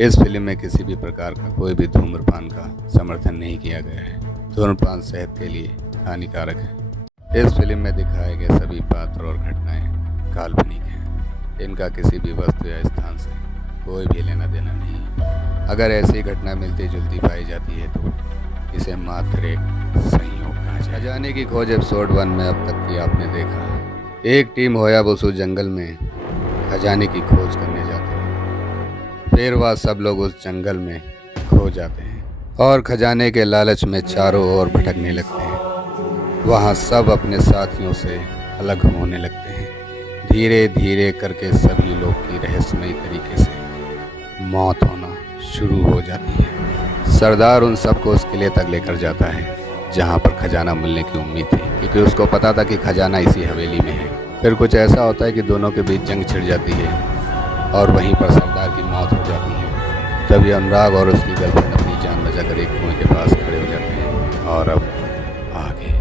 इस फिल्म में किसी भी प्रकार का कोई भी धूम्रपान का समर्थन नहीं किया गया है। धूम्रपान सेहत के लिए हानिकारक है। इस फिल्म में दिखाए गए सभी पात्र और घटनाएं काल्पनिक हैं। इनका किसी भी वस्तु या स्थान से कोई भी लेना देना नहीं है। अगर ऐसी घटना मिलती जुलती पाई जाती है तो इसे मात्र एक संयोग कहा जाए। खजाने की खोज एपिसोड 1 में अब तक की आपने देखा, एक टीम होयाबुसु जंगल में खजाने की खोज करने जाती है। फिर वह सब लोग उस जंगल में खो जाते हैं और खजाने के लालच में चारों ओर भटकने लगते हैं। वहाँ सब अपने साथियों से अलग होने लगते हैं। धीरे धीरे करके सभी लोग की रहस्यमयी तरीके से मौत होना शुरू हो जाती है। सरदार उन सबको उस किले तक लेकर जाता है जहाँ पर खजाना मिलने की उम्मीद थी, क्योंकि उसको पता था कि खजाना इसी हवेली में है। फिर कुछ ऐसा होता है कि दोनों के बीच जंग छिड़ जाती है और वहीं पर सरदार की मौत हो जाती है। तभी अनुराग और उसकी गर्लफ्रेंड अपनी जान बचाकर एक कुएं के पास खड़े हो जाते हैं। और अब आगे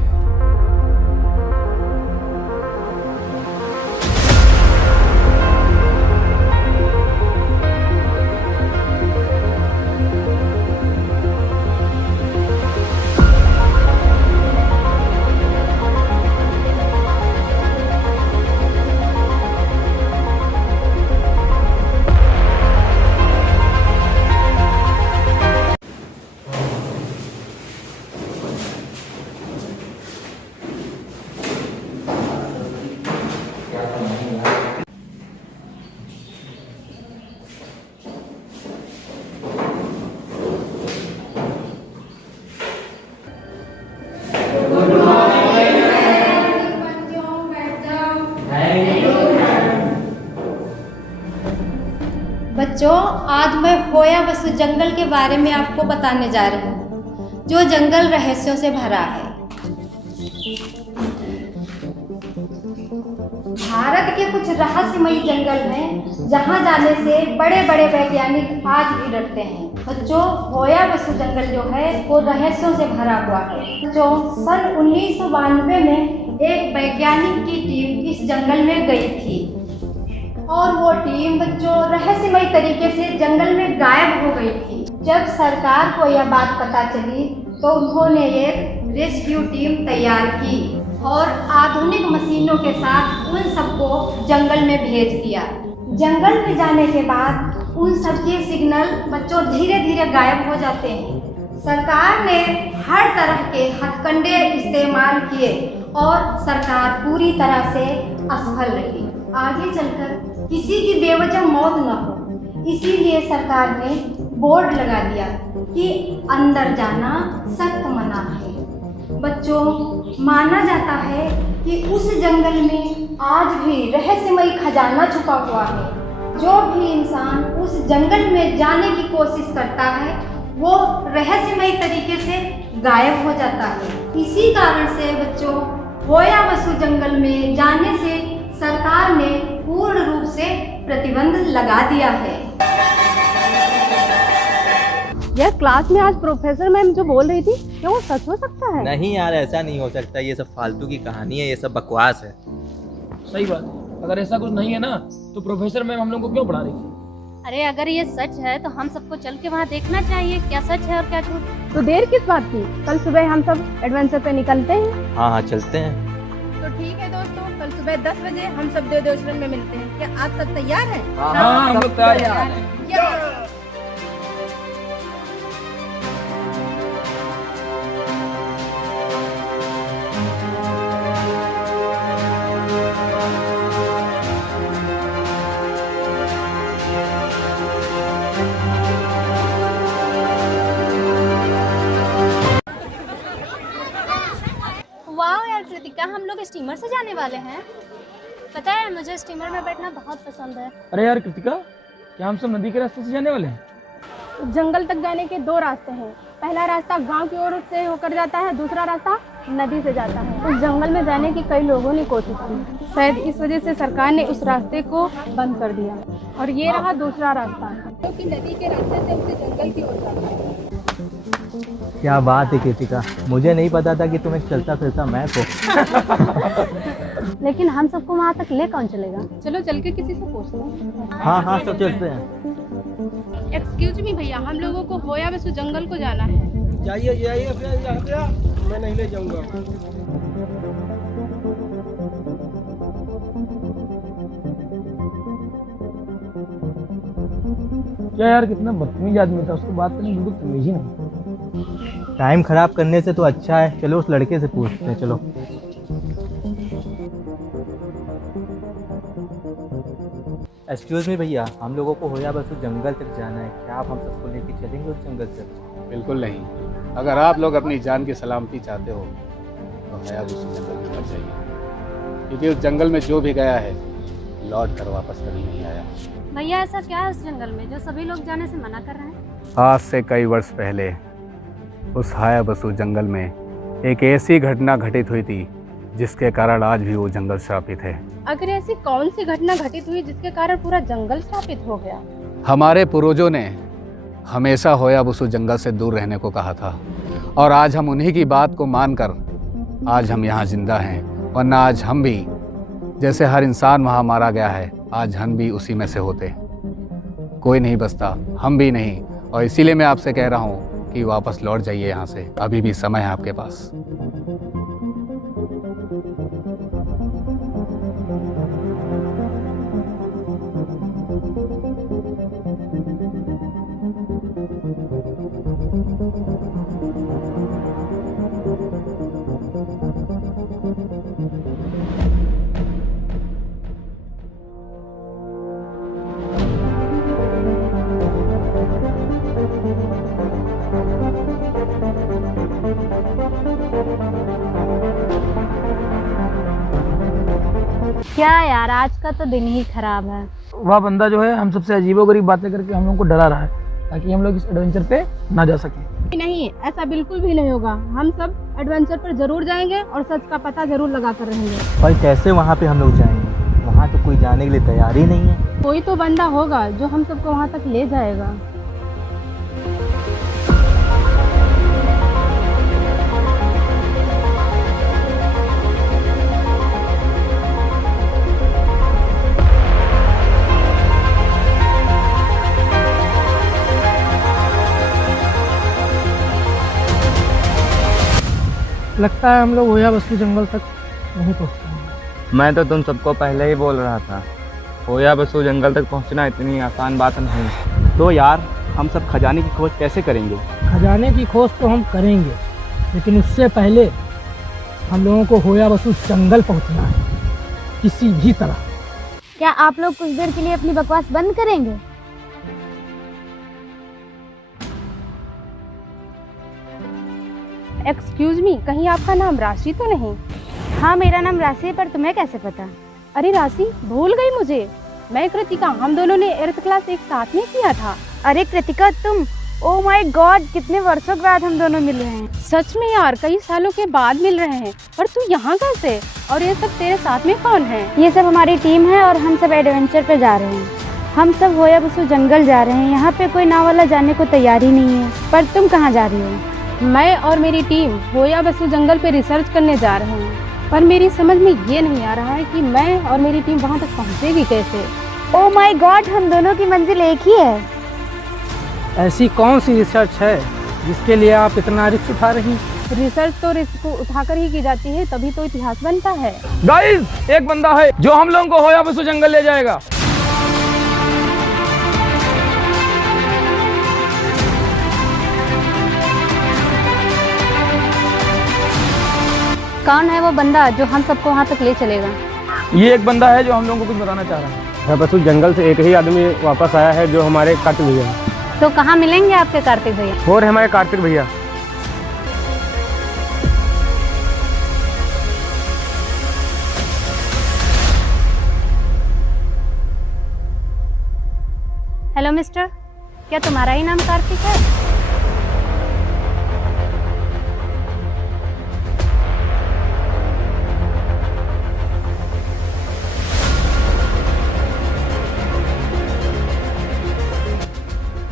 बच्चों, आज मैं होयाबुसु जंगल के बारे में आपको बताने जा रही हूँ, जो जंगल रहस्यों से भरा है। भारत के कुछ रहस्यमयी जंगल हैं, जहाँ जाने से बड़े बड़े वैज्ञानिक आज भी डरते हैं। बच्चों, होयाबुसु जंगल जो है वो रहस्यों से भरा हुआ है। बच्चों, सन 1992 में एक वैज्ञानिक की टीम इस जंगल में गई थी और वो टीम बच्चों रहस्यमयी तरीके से जंगल में गायब हो गई थी। जब सरकार को यह बात पता चली तो उन्होंने एक रेस्क्यू टीम तैयार की और आधुनिक मशीनों के साथ उन सबको जंगल में भेज दिया। जंगल में जाने के बाद उन सबके सिग्नल बच्चों धीरे धीरे गायब हो जाते हैं। सरकार ने हर तरह के हथकंडे इस्तेमाल किए और सरकार पूरी तरह से असफल रही। आगे चलकर किसी की बेवजह मौत न हो, इसीलिए सरकार ने बोर्ड लगा दिया कि अंदर जाना सख्त मना है। बच्चों, माना जाता है कि उस जंगल में आज भी रहस्यमयी खजाना छुपा हुआ है। जो भी इंसान उस जंगल में जाने की कोशिश करता है वो रहस्यमयी तरीके से गायब हो जाता है। इसी कारण से बच्चों, होयाबुसु जंगल में जाने से सरकार ने पूर्ण रूप से प्रतिबंध लगा दिया है। यार, क्लास में आज प्रोफेसर मैम जो बोल रही थी, क्या वो सच हो सकता है? नहीं यार, ऐसा नहीं हो सकता। ये सब फालतू की कहानी है, ये सब बकवास है। सही बात है। अगर ऐसा कुछ नहीं है ना तो प्रोफेसर मैम हम लोग को क्यों पढ़ा रही थी? अरे अगर ये सच है तो हम सबको चल के वहाँ देखना चाहिए, क्या सच है और क्या झूठ। तो देर किस बात की? कल सुबह हम सब एडवेंचर पे निकलते हैं। हाँ हाँ, चलते हैं। तो ठीक है दोस्तों, कल सुबह 10 बजे हम सब देवदेवचरण में मिलते हैं। क्या आप सब तैयार हैं? हाँ, हम लोग तैयार हैं। वाह यार कृतिका, हम लोग स्टीमर से जाने वाले हैं। पता है, मुझे स्टीमर में बैठना बहुत पसंद है। अरे यार कृतिका, क्या हम सब नदी के रास्ते से जाने वाले हैं? जंगल तक जाने के दो रास्ते हैं। पहला रास्ता गांव की ओर से होकर जाता है, दूसरा रास्ता नदी से जाता है। उस जंगल में जाने की कई लोगों ने कोशिश की, शायद इस वजह से सरकार ने उस रास्ते को बंद कर दिया और ये रहा दूसरा रास्ता, जो कि नदी के रास्ते से उसे जंगल की ओर जाता है। क्या बात है कृतिका, मुझे नहीं पता था कि तुम एक चलता फिरता मैप हो। लेकिन हम सबको वहाँ तक ले कौन चलेगा? चलो चल के किसी से पूछते हैं। हाँ सब चलते हैं। एक्सक्यूज मी भैया, हम लोगों को होया बसु जंगल को जाना है। जाइए मैं नहीं ले जाऊंगा। क्या यार, कितना बदतमीज आदमी था, उसको बात करने में बिल्कुल तमीज ही नहीं। टाइम खराब करने से तो अच्छा है, चलो उस लड़के से पूछते हैं। चलो। एक्सक्यूज मी भैया, हम लोगों को होया बसु जंगल तक जाना है, क्या आप हम सबको लेके चलेंगे उस जंगल तक? बिल्कुल नहीं। अगर आप लोग अपनी जान की सलामती चाहते हो तो हयात उस जंगल में मत जाइए, क्योंकि उस जंगल में जो भी गया है लौट कर वापस कभी नहीं आया। भैया ऐसा क्या है उस जंगल में जो सभी लोग जाने से मना कर रहे हैं? आज से कई वर्ष पहले उस हायाबसु जंगल में एक ऐसी घटना घटित हुई थी जिसके कारण आज भी वो जंगल श्रापित है। अगर ऐसी कौन सी घटना घटित हुई जिसके कारण पूरा जंगल श्रापित हो गया? हमारे पूर्वजों ने हमेशा होयाबसु जंगल से दूर रहने को कहा था, और आज हम उन्हीं की बात को मानकर आज हम यहाँ जिंदा हैं। वरना आज हम भी, जैसे हर इंसान वहाँ मारा गया है, आज हम भी उसी में से होते। कोई नहीं बचता, हम भी नहीं। और इसीलिए मैं आपसे कह रहा हूँ कि वापस लौट जाइए यहाँ से, अभी भी समय है आपके पास। क्या यार, आज का तो दिन ही खराब है। वह बंदा जो है हम सबसे अजीबोगरीब बातें करके हम लोग को डरा रहा है, ताकि हम लोग इस एडवेंचर पे ना जा सकें। नहीं, ऐसा बिल्कुल भी नहीं होगा। हम सब एडवेंचर पर जरूर जाएंगे और सच का पता जरूर लगा कर रहेंगे। भाई कैसे वहाँ पे हम लोग जाएंगे? वहाँ तो कोई जाने के लिए तैयार ही नहीं है। कोई तो बंदा होगा जो हम सबको वहाँ तक ले जाएगा। लगता है हम लोग होया बसु जंगल तक नहीं पहुँच पाएंगे। मैं तो तुम सबको पहले ही बोल रहा था, होया बसु जंगल तक पहुंचना इतनी आसान बात नहीं। तो यार हम सब खजाने की खोज कैसे करेंगे? खजाने की खोज तो हम करेंगे, लेकिन उससे पहले हम लोगों को होया बसु जंगल पहुंचना है किसी भी तरह। क्या आप लोग कुछ देर के लिए अपनी बकवास बंद करेंगे? एक्सक्यूज मी, कहीं आपका नाम राशि तो नहीं? हाँ मेरा नाम राशि है, पर तुम्हें कैसे पता? अरे राशि, भूल गई मुझे। मैं कृतिका, हम दोनों ने 8th क्लास एक साथ में किया था। अरे कृतिका तुम, ओ माय गॉड, कितने वर्षों के बाद हम दोनों मिल रहे हैं। सच में यार, कई सालों के बाद मिल रहे हैं। पर तू यहाँ कैसे? और ये सब तेरे साथ में कौन है? ये सब हमारी टीम है और हम सब एडवेंचर पे जा रहे हैं। हम सब होया बसु जंगल जा रहे हैं। यहाँ पे कोई नाव वाला जाने को तैयार ही नहीं है। पर तुम कहाँ जा रही हो? मैं और मेरी टीम होया बसु जंगल पे रिसर्च करने जा रहे हैं, पर मेरी समझ में ये नहीं आ रहा है कि मैं और मेरी टीम वहाँ तक पहुँचेगी कैसे। ओह माय गॉड, हम दोनों की मंजिल एक ही है। ऐसी कौन सी रिसर्च है जिसके लिए आप इतना रिस्क उठा रही? रिसर्च तो रिस्क को उठाकर ही की जाती है, तभी तो इतिहास बनता है। गाइस, एक बंदा है जो हम लोगों को होया बसु जंगल ले जाएगा। कौन है वो बंदा जो हम सबको वहाँ तक ले चलेगा? ये एक बंदा है जो हम लोगों को कुछ बताना चाह रहा है। होया बसु जंगल से एक ही आदमी वापस आया है, जो हमारे कार्तिक भैया हैं। तो कहाँ मिलेंगे आपके कार्तिक भैया? और हमारे कार्तिक भैया। हेलो मिस्टर, क्या तुम्हारा ही नाम कार्तिक है?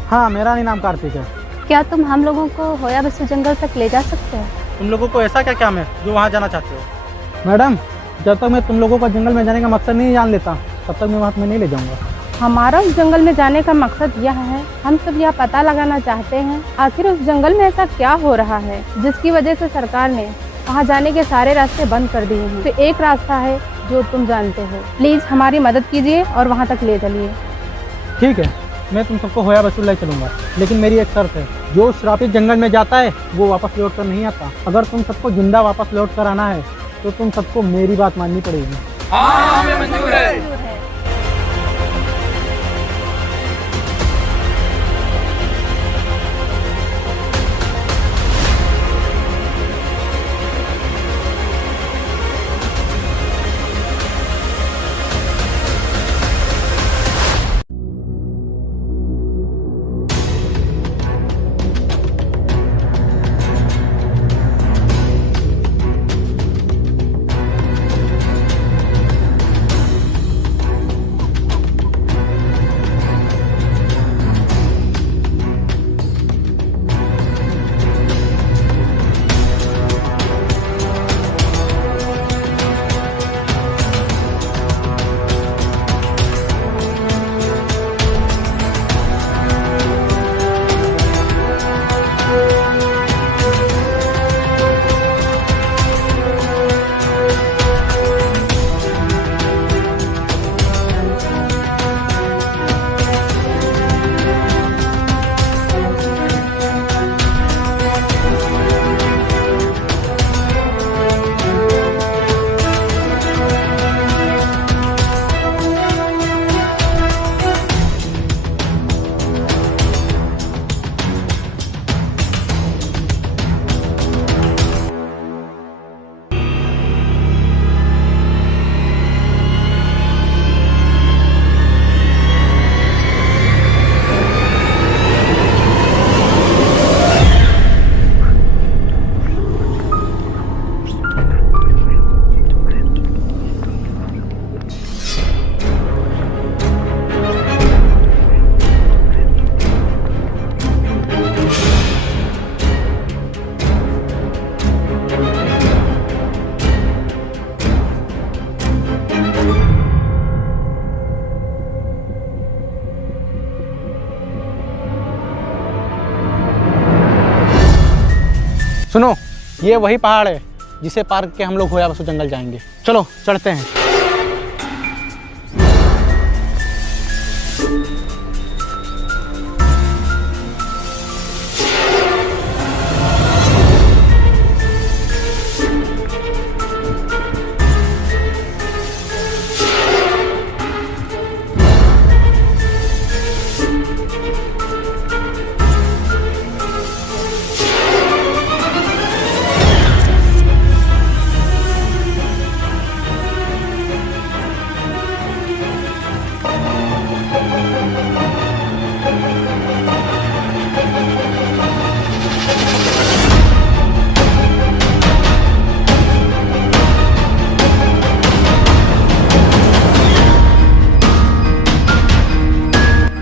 हाँ मेरा ही नाम कार्तिक है। क्या तुम हम लोगों को होया बसु जंगल तक ले जा सकते हो? तुम लोगों को ऐसा क्या काम है जो वहाँ जाना चाहते हो? मैडम, जब तक मैं तुम लोगों का जंगल में जाने का मकसद नहीं जान लेता तब तक मैं वहाँ तुम्हें नहीं ले जाऊँगा। हमारा उस जंगल में जाने का मकसद यह है, हम सब यह पता लगाना चाहते हैं आखिर उस जंगल में ऐसा क्या हो रहा है जिसकी वजह से सरकार ने वहाँ जाने के सारे रास्ते बंद कर दिए हैं। तो एक रास्ता है जो तुम जानते हो, प्लीज़ हमारी मदद कीजिए और वहाँ तक ले चलिए। ठीक है, मैं तुम सबको होया बसूल ले चलूँगा, लेकिन मेरी एक शर्त है, जो श्रापित जंगल में जाता है वो वापस लौट कर नहीं आता। अगर तुम सबको जिंदा वापस लौट कर आना है तो तुम सबको मेरी बात माननी पड़ेगी। हाँ, हमें मंजूर है। सुनो, ये वही पहाड़ है जिसे पार करके हम लोग होया बसु जंगल जाएंगे। चलो चढ़ते हैं।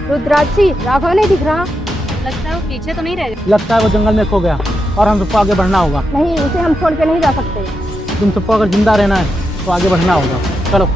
रुद्राक्षी, राघव नहीं दिख रहा। लगता है वो पीछे तो नहीं रह गया। लगता है वो जंगल में खो गया और हम सबको आगे बढ़ना होगा। नहीं, उसे हम छोड़ के नहीं जा सकते। तुम सबको अगर जिंदा रहना है तो आगे बढ़ना होगा। चलो।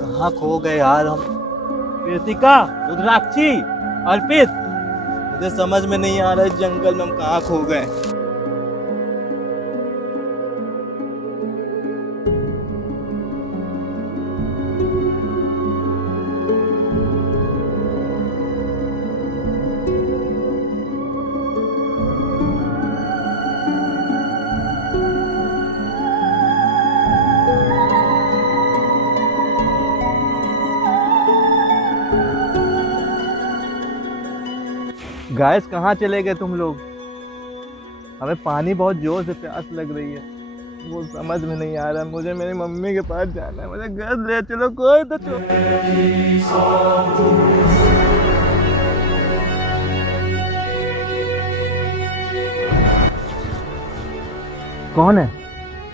कहाँ खो गए यार हम? कृतिका, रुद्राक्षी, अर्पित, मुझे समझ में नहीं आ रहा है जंगल में हम कहाँ खो गए। गाइस कहाँ चले गए तुम लोग? हमें पानी बहुत जोर से प्यास लग रही है, वो समझ में नहीं आ रहा। मुझे मेरी मम्मी के पास जाना है, मुझे घर ले चलो, कोई तो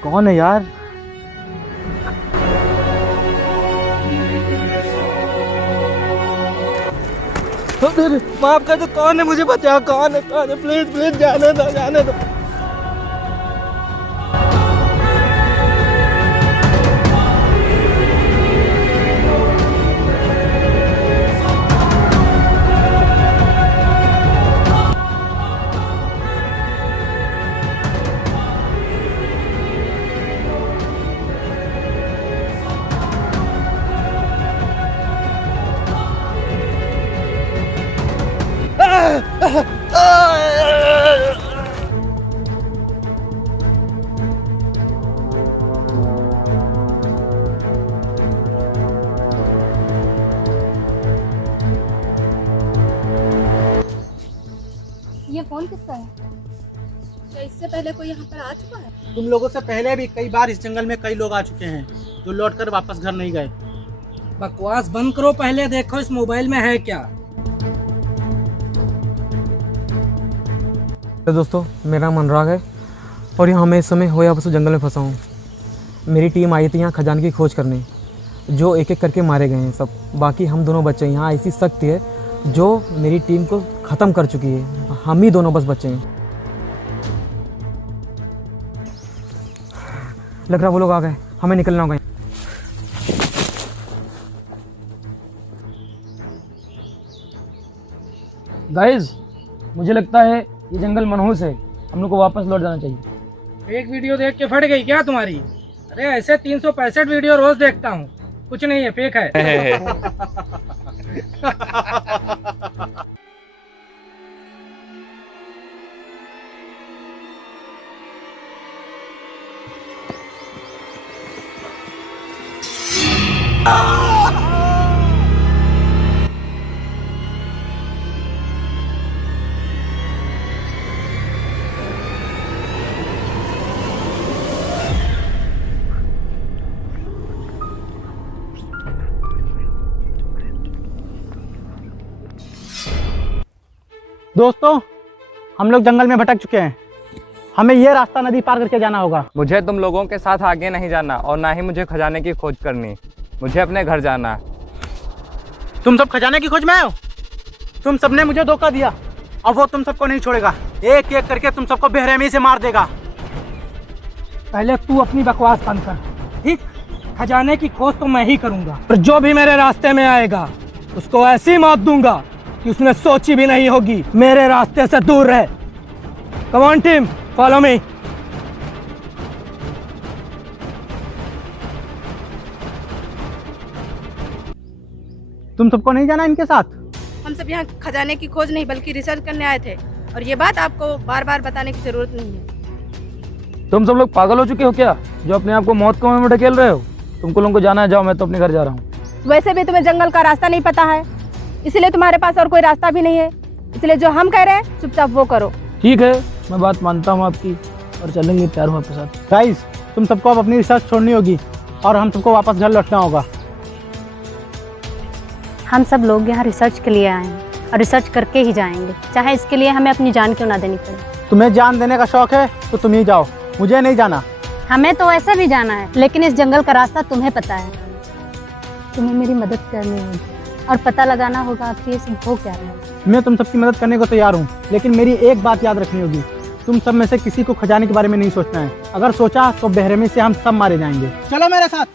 कौन है यार? माफ कर दो, कौन है? मुझे बचाओ, कौन है? प्लीज प्लीज जाने दो, जाने दो। ये फोन किसका है? क्या इससे पहले कोई यहाँ पर आ चुका है? तुम लोगों से पहले भी कई बार इस जंगल में कई लोग आ चुके हैं जो लौटकर वापस घर नहीं गए। बकवास बंद करो, पहले देखो इस मोबाइल में है क्या। तो दोस्तों, मेरा नाम अनुराग है और यहाँ मैं इस समय होया बसु जंगल में फंसा हूँ। मेरी टीम आई थी यहाँ खजाने की खोज करने, जो एक एक करके मारे गए हैं सब। बाकी हम दोनों बच्चे, यहाँ ऐसी शक्ति है जो मेरी टीम को ख़त्म कर चुकी है। हम ही दोनों बस बचे हैं। लग रहा वो लोग आ गए, हमें निकलना होगा। गाइस, मुझे लगता है ये जंगल मनहूस है, हम लोग को वापस लौट जाना चाहिए। एक वीडियो देख के फट गई क्या तुम्हारी? अरे ऐसे 365 वीडियो रोज देखता हूँ, कुछ नहीं है, फेक है। दोस्तों, हम लोग जंगल में भटक चुके हैं। हमें ये रास्ता नदी पार करके जाना होगा। मुझे तुम लोगों के साथ आगे नहीं जाना और ना ही मुझे खजाने की खोज करनी। मुझे अपने घर जाना है। तुम सब खजाने की खोज में आए हो? तुम सबने मुझे धोखा दिया और वो तुम सबको नहीं छोड़ेगा। एक एक करके तुम सबको बेरहमी से मार देगा। पहले तू अपनी बकवास बंद कर, ठीक? खजाने की खोज तो मैं ही करूंगा, और जो भी मेरे रास्ते में आएगा उसको ऐसी मौत दूंगा कि उसने सोची भी नहीं होगी। मेरे रास्ते से दूर रहे। Come on team, follow me. तुम सबको नहीं जाना इनके साथ? हम सब यहाँ खजाने की खोज नहीं बल्कि रिसर्च करने आए थे, और ये बात आपको बार बार बताने की जरूरत नहीं है। तुम सब लोग पागल हो चुके हो क्या, जो अपने आप को मौत के मुंह में ढकेल रहे हो? तुमको लोगों को जाना है, जाओ, मैं तो अपने घर जा रहा हूँ। वैसे भी तुम्हें जंगल का रास्ता नहीं पता है, इसलिए तुम्हारे पास और कोई रास्ता भी नहीं है। इसलिए जो हम कह रहे हैं चुपचाप वो करो। ठीक है, मैं बात मानता हूँ आपकी, और चलेंगे, तैयार हूँ आपके साथ। गाइस, तुम सबको अब अपनी रिसर्च छोड़नी होगी और हम सबको वापस घर लौटना होगा। हम सब लोग यहाँ रिसर्च के लिए आए हैं और रिसर्च करके ही जाएंगे, चाहे इसके लिए हमें अपनी जान क्यों ना देनी पड़े। तुम्हें जान देने का शौक है तो तुम ही जाओ, मुझे नहीं जाना। हमें तो वैसे भी जाना है, लेकिन इस जंगल का रास्ता तुम्हें पता है। तुम्हें मेरी मदद करनी होगी और पता लगाना होगा आखिर ये सब हो क्या रहा है। मैं तुम सबकी मदद करने को तैयार हूँ, लेकिन मेरी एक बात याद रखनी होगी। तुम सब में से किसी को खजाने के बारे में नहीं सोचना है। अगर सोचा तो बेरहमी से हम सब मारे जाएंगे। चलो मेरे साथ।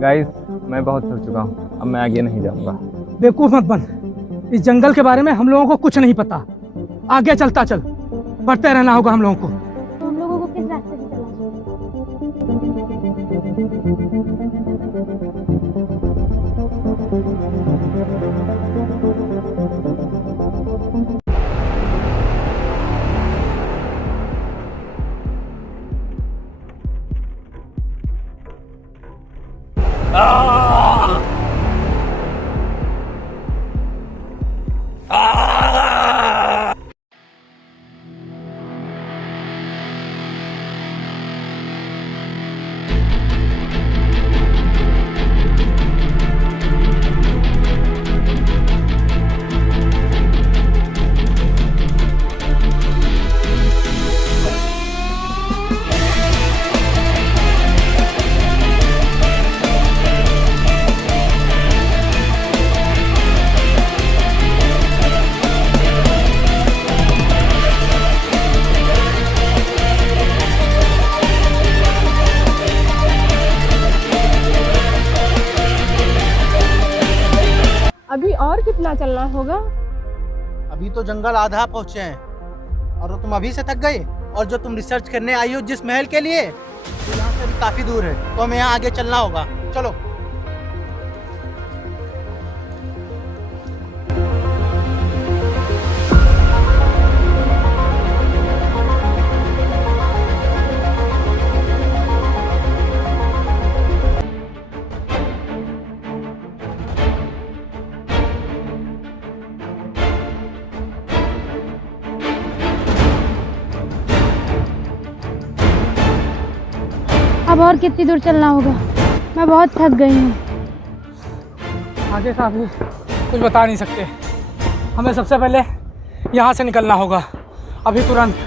गाइस, मैं बहुत थक चुका हूँ, अब मैं आगे नहीं जाऊँगा। बेवकूफ मत बन, इस जंगल के बारे में हम लोगों को कुछ नहीं पता। आगे चलता चल, बढ़ते रहना होगा हम लोगों को। तो हम लोगों को किस रास्ते से चलना चाहिए? अभी और कितना चलना होगा? अभी तो जंगल आधा पहुंचे हैं और तुम अभी से थक गए। और जो तुम रिसर्च करने आई हो जिस महल के लिए, तो यहाँ से भी काफी दूर है, तो हमें यहाँ आगे चलना होगा। चलो। अब और कितनी दूर चलना होगा? मैं बहुत थक गई हूँ। आगे का भी कुछ बता नहीं सकते। हमें सबसे पहले यहाँ से निकलना होगा, अभी तुरंत।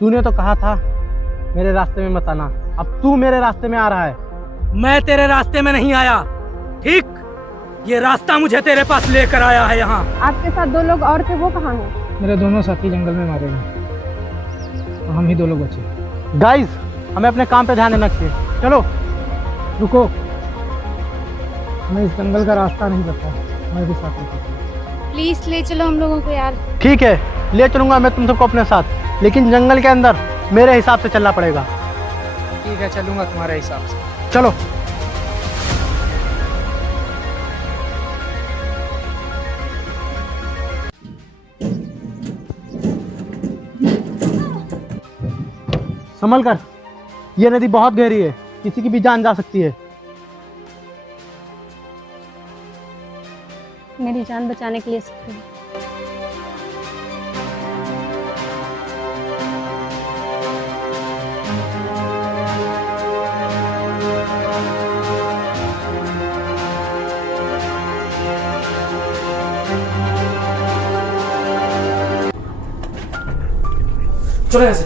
तूने तो कहा था मेरे रास्ते में मत आना, अब तू मेरे रास्ते में आ रहा है। मैं तेरे रास्ते में नहीं आया, ठीक? ये रास्ता मुझे तेरे पास लेकर आया है यहाँ। आपके साथ 2 लोग और थे, वो कहाँ हैं? मेरे दोनों साथी जंगल में मारे गए, तो हम ही 2 लोग बचे। गाइस, हमें अपने काम पे ध्यान देना चाहिए। चलो। रुको, हमें इस जंगल का रास्ता नहीं पता, मैं भी साथ लेता। प्लीज ले चलो हम लोगों को यार। ठीक है, ले चलूंगा मैं तुम सबको अपने साथ, लेकिन जंगल के अंदर मेरे हिसाब से चलना पड़ेगा। ठीक है, चलूंगा तुम्हारे हिसाब से। चलो। संभल कर, ये नदी बहुत गहरी है, किसी की भी जान जा सकती है। मेरी जान बचाने के लिए शुक्रिया। चलो ऐसे।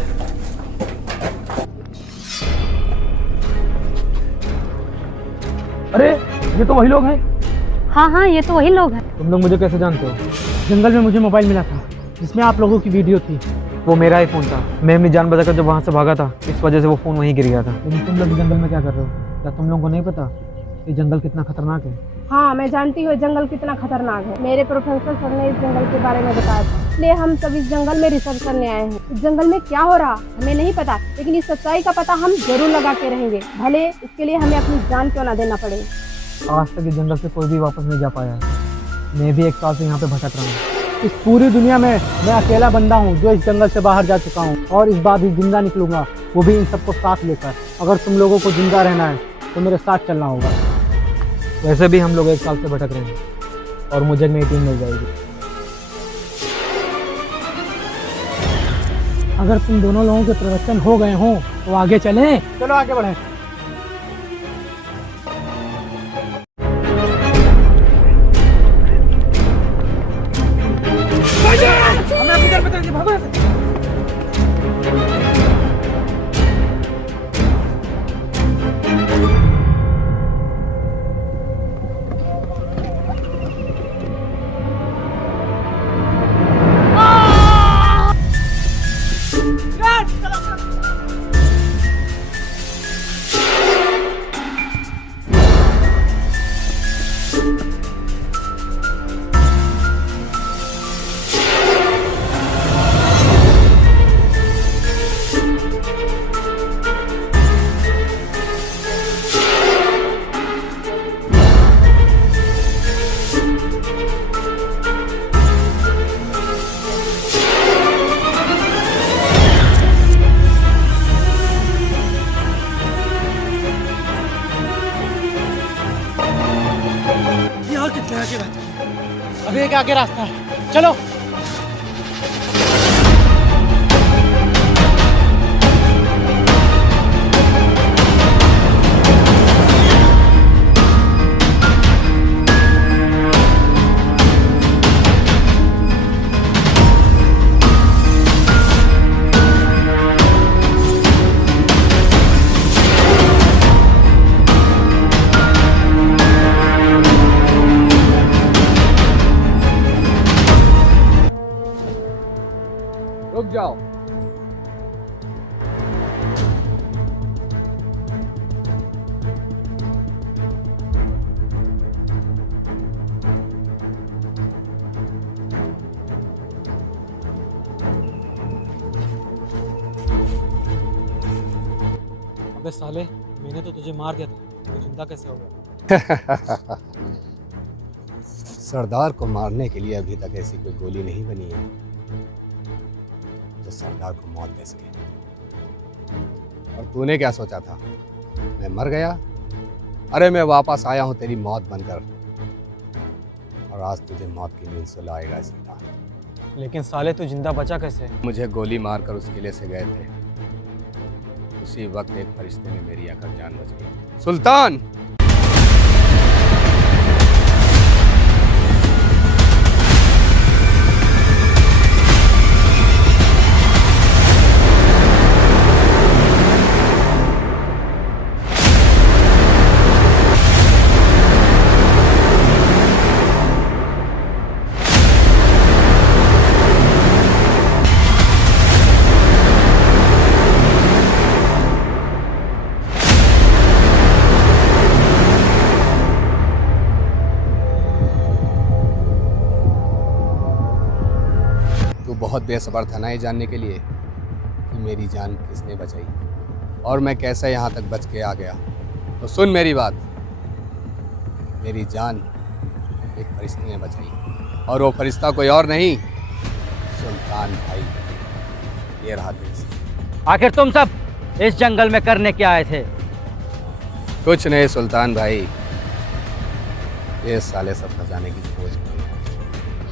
अरे ये तो वही लोग हैं। हाँ हाँ, ये तो वही लोग हैं। तुम लोग मुझे कैसे जानते हो? जंगल में मुझे मोबाइल मिला था जिसमें आप लोगों की वीडियो थी। वो मेरा ही फ़ोन था। मैं अपनी जान बचाकर जब वहाँ से भागा था, इस वजह से वो फ़ोन वहीं गिर गया था। लेकिन तुम लोग जंगल में क्या कर रहे हो? क्या तुम लोगों को नहीं पता ये जंगल कितना खतरनाक है? हाँ, मैं जानती हूँ जंगल कितना खतरनाक है। मेरे प्रोफेसर सर ने इस जंगल के बारे में बताया था, इसलिए हम सब इस जंगल में रिसर्च करने आए हैं। इस जंगल में क्या हो रहा हमें नहीं पता, लेकिन इस सच्चाई का पता हम जरूर लगा के रहेंगे, भले इसके लिए हमें अपनी जान क्यों ना देना पड़े। आज तक इस जंगल से कोई भी वापस नहीं जा पाया। मैं भी 1 साल से यहाँ पे भटक रहा हूँ। इस पूरी दुनिया में मैं अकेला बंदा हूँ जो इस जंगल से बाहर जा चुका हूँ, और इस बार भी जिंदा निकलूंगा, वो भी इन सबको साथ लेकर। अगर तुम लोगों को जिंदा रहना है तो मेरे साथ चलना होगा। वैसे भी हम लोग 1 साल से भटक रहे हैं और मुझे नई टीम मिल जाएगी। अगर तुम दोनों लोगों के प्रवचन हो गए हों तो आगे चलें। चलो आगे बढ़ें। हमें अपनी तरफ बताएंगे, भागो यहाँ से। अभी एक आगे रास्ता है, चलो। रुक जाओ। अबे साले, मैंने तो तुझे मार दिया था, तो जिंदा कैसे हो गया? सरदार को मारने के लिए अभी तक ऐसी कोई गोली नहीं बनी है जो सरदार को मौत दे सके। और तूने क्या सोचा था, मैं मर गया? अरे मैं वापस आया हूँ तेरी मौत बनकर, और आज तुझे मौत की नींद सुलाएगा सरदार। लेकिन साले तू जिंदा बचा कैसे? मुझे गोली मारकर उस किले से गए थे, उसी वक्त एक फरिश्ते ने मेरी आकर जान बचाई। सुल्तान! बहुत बेसब्र था ना ये जानने के लिए कि मेरी जान किसने बचाई और मैं कैसे यहाँ तक बच के आ गया। तो सुन मेरी बात, मेरी जान एक फरिश्ते ने बचाई, और वो फरिश्ता कोई और नहीं, सुल्तान भाई। ये रहा देश। आखिर तुम सब इस जंगल में करने क्या आए थे? कुछ नहीं सुल्तान भाई, ये साले सब खजाने की खोज में।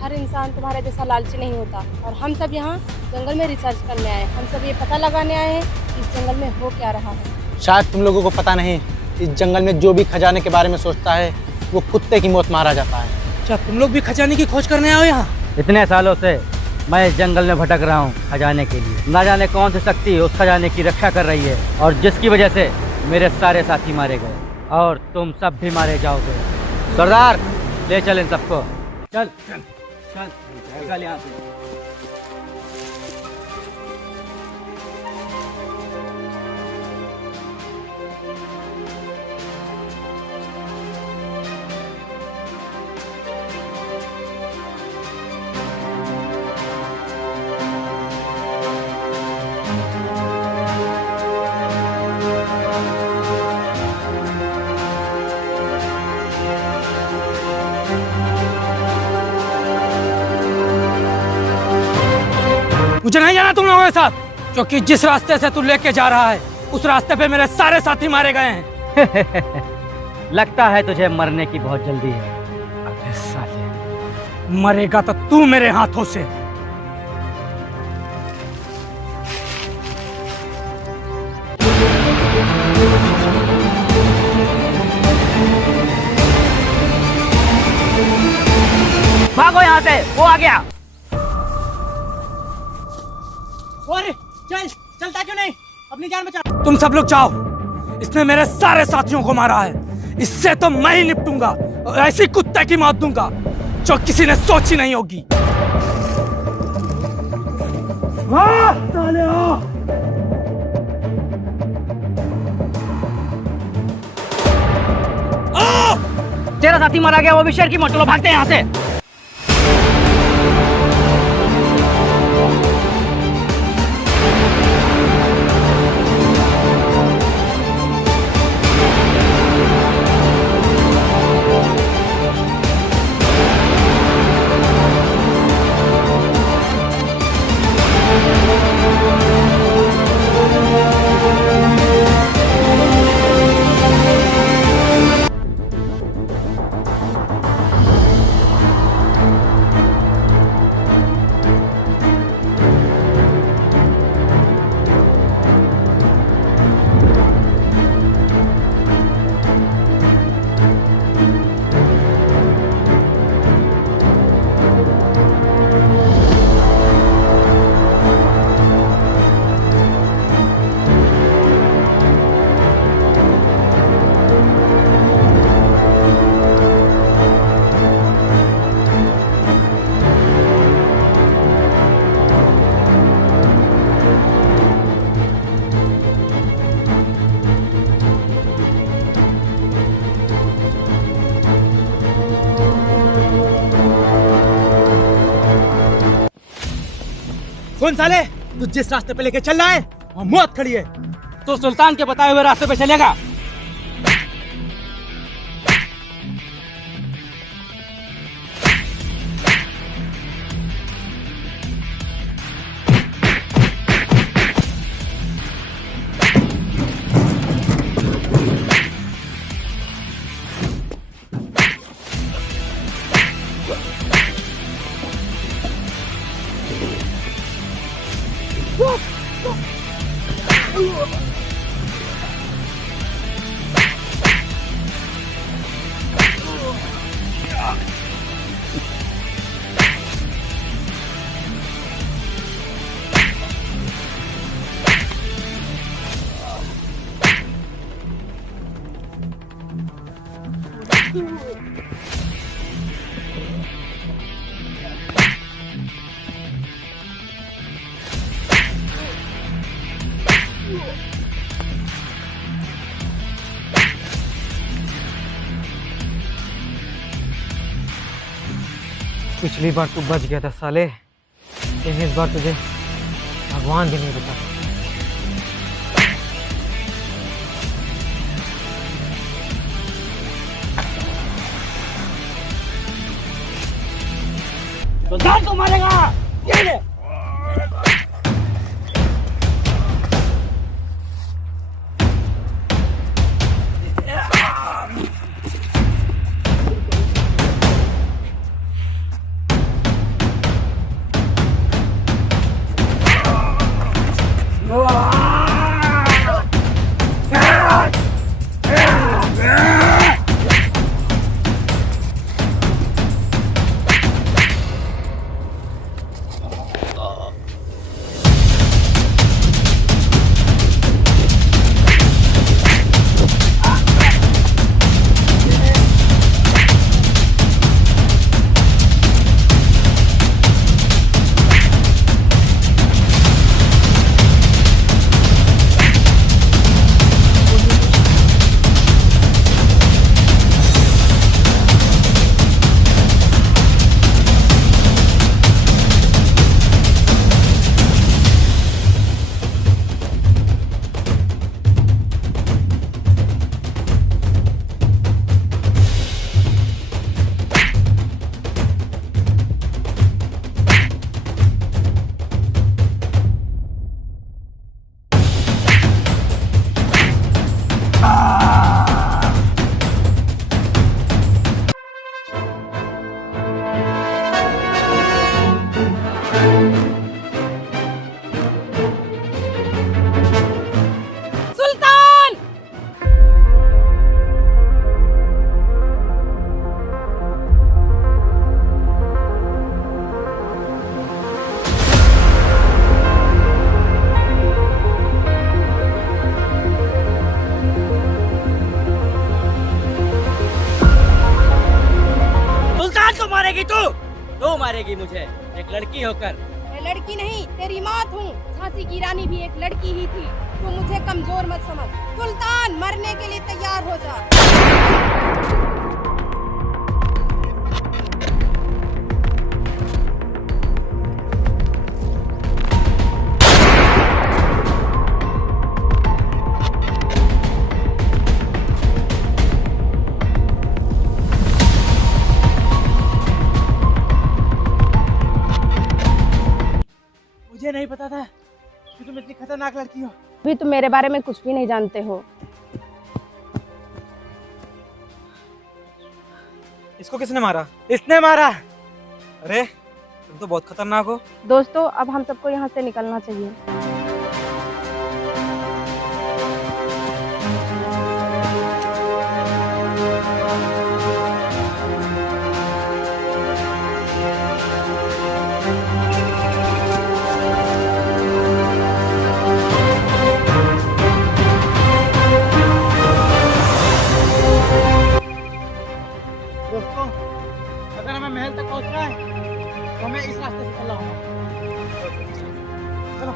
हर इंसान तुम्हारे जैसा लालची नहीं होता, और हम सब यहाँ जंगल में रिसर्च करने आए। हम सब ये पता लगाने आए हैं कि इस जंगल में हो क्या रहा है। शायद तुम लोगों को पता नहीं, इस जंगल में जो भी खजाने के बारे में सोचता है वो कुत्ते की मौत मारा जाता है। क्या तुम लोग भी खजाने की खोज करने आए यहाँ? इतने सालों से मैं इस जंगल में भटक रहा हूँ खजाने के लिए। ना जाने कौन सी शक्ति उस खजाने की रक्षा कर रही है और जिसकी वजह से मेरे सारे साथी मारे गए और तुम सब भी मारे जाओगे। सरदार ले चल इन सबको। चल चल चल निकल यहाँ से। मुझे नहीं जाना तुम लोगों के साथ, क्योंकि जिस रास्ते से तू लेके जा रहा है उस रास्ते पे मेरे सारे साथी मारे गए हैं। लगता है तुझे मरने की बहुत जल्दी है। अबे साले, मरेगा तो तू मेरे हाथों से। भागो यहाँ से, वो आ गया। अरे चल, चलता क्यों नहीं? अपनी जान बचा। तुम सब लोग जाओ, इसने मेरे सारे साथियों को मारा है, इससे तो मैं ही निपटूंगा और ऐसी कुत्ते की मौत दूंगा जो किसी ने सोची नहीं होगी। तेरा साथी मारा गया, वो भी शेर की मौत। चलो भागते हैं यहाँ से। कौन साले, तू जिस रास्ते पे लेके चल रहा है वहाँ मौत खड़ी है। तो सुल्तान के बताए हुए रास्ते पे चलेगा। पिछली बार तू बच गया था साले, लेकिन इस बार तुझे भगवान भी नहीं बचा। सुल्तान को मारेगा। ये ले। मारेगी तू मारेगी मुझे, एक लड़की होकर। मैं लड़की नहीं, तेरी मौत हूँ। झांसी की रानी भी एक लड़की ही थी। तू मुझे कमजोर मत समझ। सुल्तान, मरने के लिए तैयार हो जा। मुझे नहीं पता था कि तुम इतनी खतरनाक लड़की हो। अभी तुम मेरे बारे में कुछ भी नहीं जानते हो। इसको किसने मारा? इसने मारा। अरे तुम तो बहुत खतरनाक हो। दोस्तों, अब हम सबको यहाँ से निकलना चाहिए। दोस्तों, अगर हमें महल तक पहुंचना है तो हमें इस रास्ते से चलना होगा। चलो।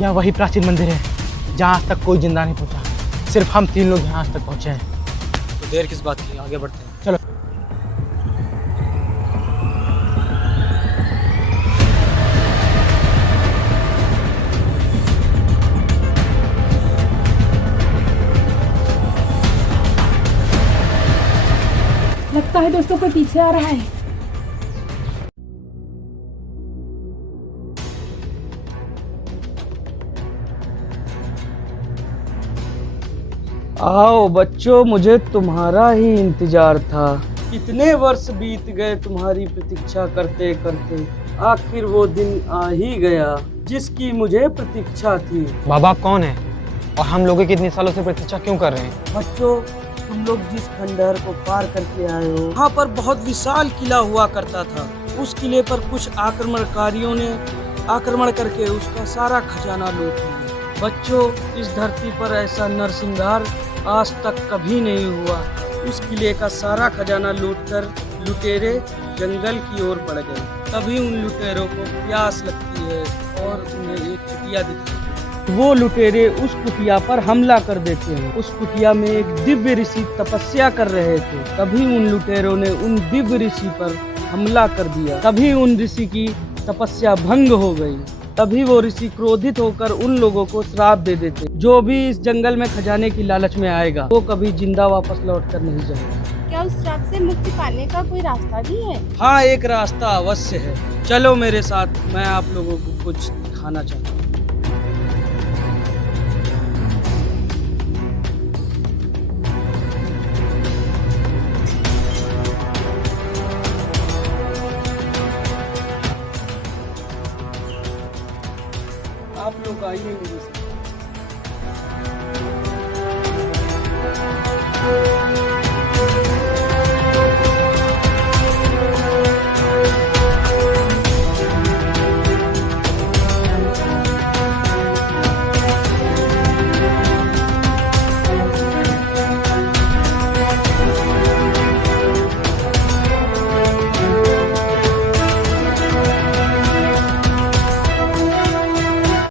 यह वही प्राचीन मंदिर है जहाँ आज तक कोई जिंदा नहीं पहुँचा। सिर्फ हम 3 लोग यहाँ आज तक पहुँचे हैं। तो देर किस बात की, आगे बढ़ते हैं। चलो। लगता है दोस्तों कोई पीछे आ रहा है। आओ बच्चों, मुझे तुम्हारा ही इंतजार था। कितने वर्ष बीत गए तुम्हारी प्रतीक्षा करते करते। आखिर वो दिन आ ही गया जिसकी मुझे प्रतीक्षा थी। बाबा कौन है और हम लोगों की इतने सालों से प्रतीक्षा क्यों कर रहे हैं? बच्चों, तुम लोग जिस खंडहर को पार करके आए हो, वहाँ पर बहुत विशाल किला हुआ करता था। उस किले पर कुछ आक्रमणकारियों ने आक्रमण करके उसका सारा खजाना लूट लिया। बच्चों, इस धरती पर ऐसा नरसंहार आज तक कभी नहीं हुआ। उस किले का सारा खजाना लूटकर लुटेरे जंगल की ओर बढ़ गए। तभी उन लुटेरों को प्यास लगती है और उन्हें एक कुटिया दिखती है। वो लुटेरे उस कुटिया पर हमला कर देते हैं। उस कुटिया में एक दिव्य ऋषि तपस्या कर रहे थे। तभी उन लुटेरों ने उन दिव्य ऋषि पर हमला कर दिया। तभी उन ऋषि की तपस्या भंग हो गई। तभी वो ऋषि क्रोधित होकर उन लोगों को श्राप दे देते, जो भी इस जंगल में खजाने की लालच में आएगा वो कभी जिंदा वापस लौट कर नहीं जाएगा। क्या उस श्राप से मुक्ति पाने का कोई रास्ता भी है? हाँ, एक रास्ता अवश्य है। चलो मेरे साथ, मैं आप लोगों को कुछ दिखाना चाहता हूँ। आप लोग आइए मेरे साथ।